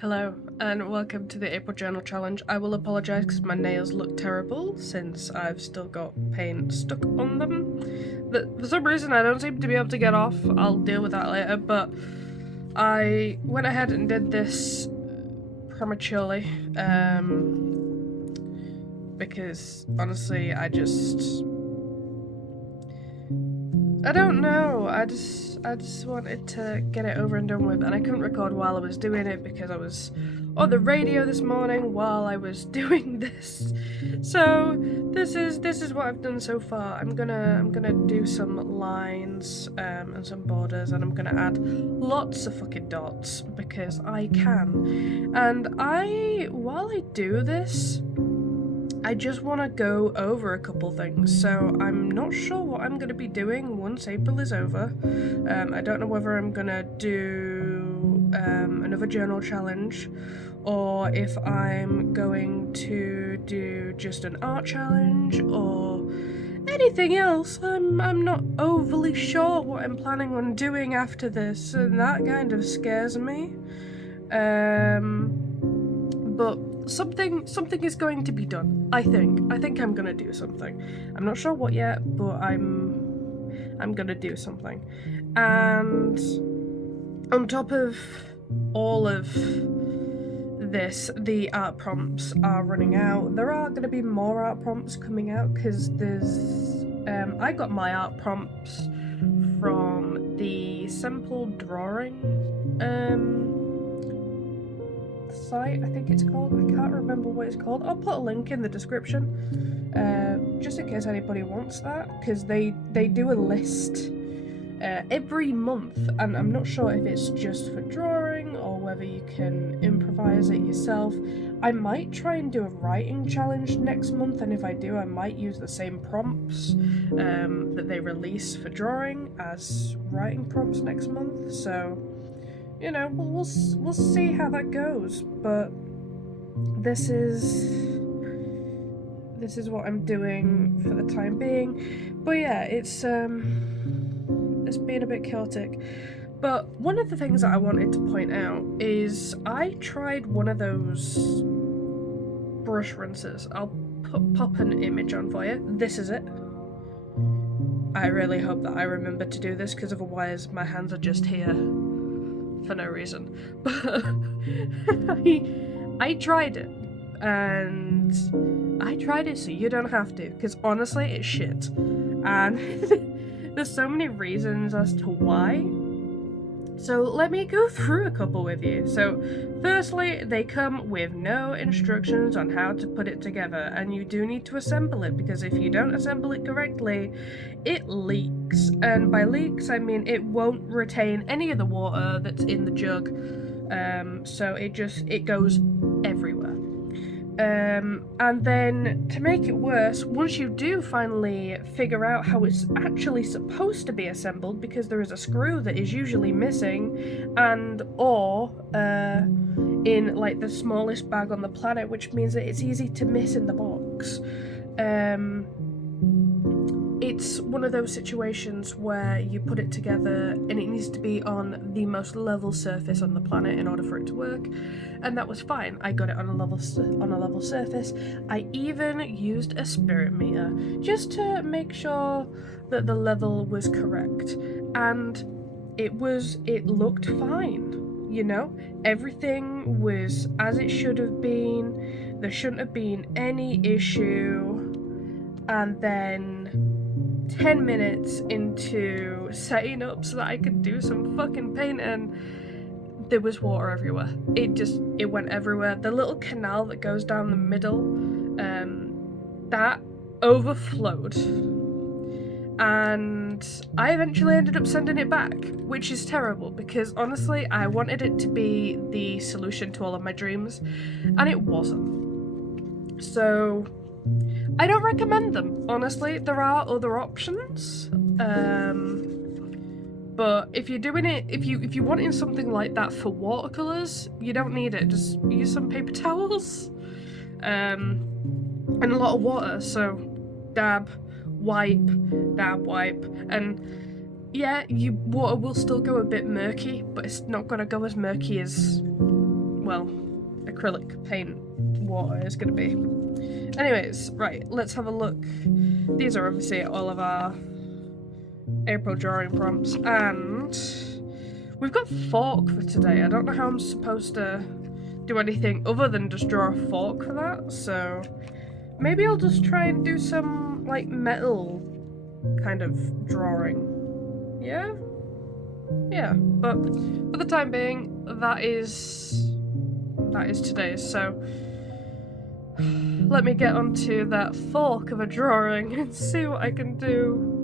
Hello, and welcome to the April Journal Challenge. I will apologise because my nails look terrible since I've still got paint stuck on them. For some reason I don't seem to be able to get off. I'll deal with that later, but I went ahead and did this prematurely, because honestly I don't know, I just wanted to get it over and done with, and I couldn't record while I was doing it because I was on the radio this morning while I was doing this. So this is what I've done so far. I'm gonna do some lines and some borders, and I'm gonna add lots of fucking dots because I can. And while I do this, I just want to go over a couple things, so I'm not sure what I'm going to be doing once April is over. I don't know whether I'm going to do another journal challenge, or if I'm going to do just an art challenge, or anything else. I'm not overly sure what I'm planning on doing after this, and that kind of scares me. But something is going to be done. I think I'm gonna do something. I'm not sure what yet, but I'm gonna do something. And on top of all of this, the art prompts are running out. There are gonna be more art prompts coming out because there's I got my art prompts from the Simple Drawing site, I think it's called. I can't remember what it's called. I'll put a link in the description just in case anybody wants that, because they do a list every month, and I'm not sure if it's just for drawing or whether you can improvise it yourself. I might try and do a writing challenge next month, and if I do, I might use the same prompts that they release for drawing as writing prompts next month. So you know, we'll see how that goes, but this is what I'm doing for the time being. But yeah, it's been a bit chaotic. But one of the things that I wanted to point out is I tried one of those brush rinses. I'll pop an image on for you. This is it. I really hope that I remember to do this, because otherwise my hands are just here for no reason. But I tried it, and I tried it so you don't have to, because honestly it's shit, and there's so many reasons as to why. So let me go through a couple with you. So firstly, they come with no instructions on how to put it together, and you do need to assemble it, because if you don't assemble it correctly, it leaks. And by leaks, I mean it won't retain any of the water that's in the jug, so it goes everywhere. And then, to make it worse, once you do finally figure out how it's actually supposed to be assembled, because there is a screw that is usually missing, or in like the smallest bag on the planet, which means that it's easy to miss in the box. It's one of those situations where you put it together and it needs to be on the most level surface on the planet in order for it to work, and that was fine. I got it on a level surface. I even used a spirit meter just to make sure that the level was correct, and it looked fine. You know, everything was as it should have been. There shouldn't have been any issue. And then 10 minutes into setting up so that I could do some fucking painting, there was water everywhere. It went everywhere. The little canal that goes down the middle, that overflowed. And I eventually ended up sending it back, which is terrible, because honestly, I wanted it to be the solution to all of my dreams, and it wasn't. So I don't recommend them, honestly. There are other options, but if you're doing it, if you're wanting something like that for watercolors, you don't need it. Just use some paper towels, and a lot of water. So dab, wipe, and yeah, water will still go a bit murky, but it's not gonna go as murky as well, acrylic paint water is going to be. Anyways, right, let's have a look. These are obviously all of our April drawing prompts, and we've got fork for today. I don't know how I'm supposed to do anything other than just draw a fork for that, so maybe I'll just try and do some, like, metal kind of drawing. Yeah? Yeah, but for the time being, that is today's, so let me get onto that fork of a drawing and see what I can do.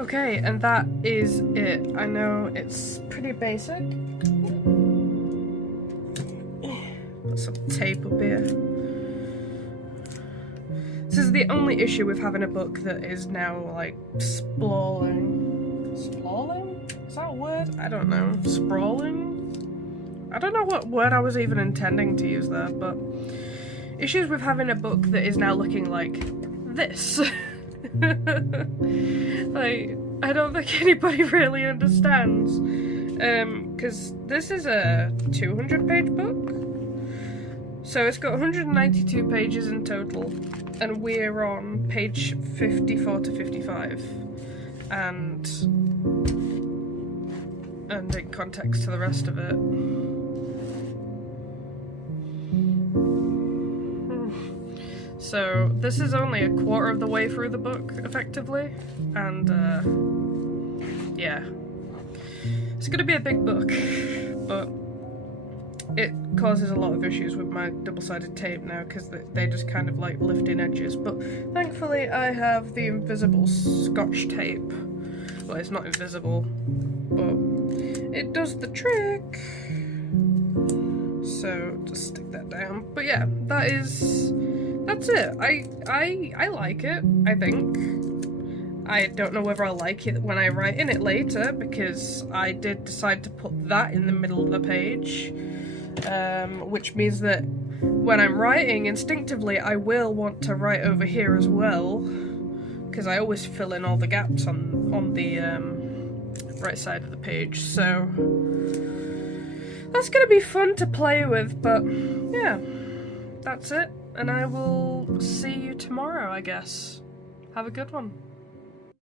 Okay, and that is it. I know it's pretty basic. Put some tape up here. This is the only issue with having a book that is now, like, sprawling. Sprawling? Is that a word? I don't know. Sprawling? I don't know what word I was even intending to use there, but issues with having a book that is now looking like this. Like, I don't think anybody really understands, because this is a 200-page book, so it's got 192 pages in total, and we're on page 54 to 55, and in context to the rest of it. So this is only a quarter of the way through the book, effectively, and yeah, it's gonna be a big book, but it causes a lot of issues with my double-sided tape now, because they just kind of like lift in edges, but thankfully I have the invisible Scotch tape. Well, it's not invisible, but it does the trick, so just stick that down. But yeah, that's it. I like it, I think. I don't know whether I'll like it when I write in it later, because I did decide to put that in the middle of the page, which means that when I'm writing, instinctively I will want to write over here as well, because I always fill in all the gaps on the right side of the page, so that's gonna be fun to play with. But yeah, that's it. And I will see you tomorrow, I guess. Have a good one.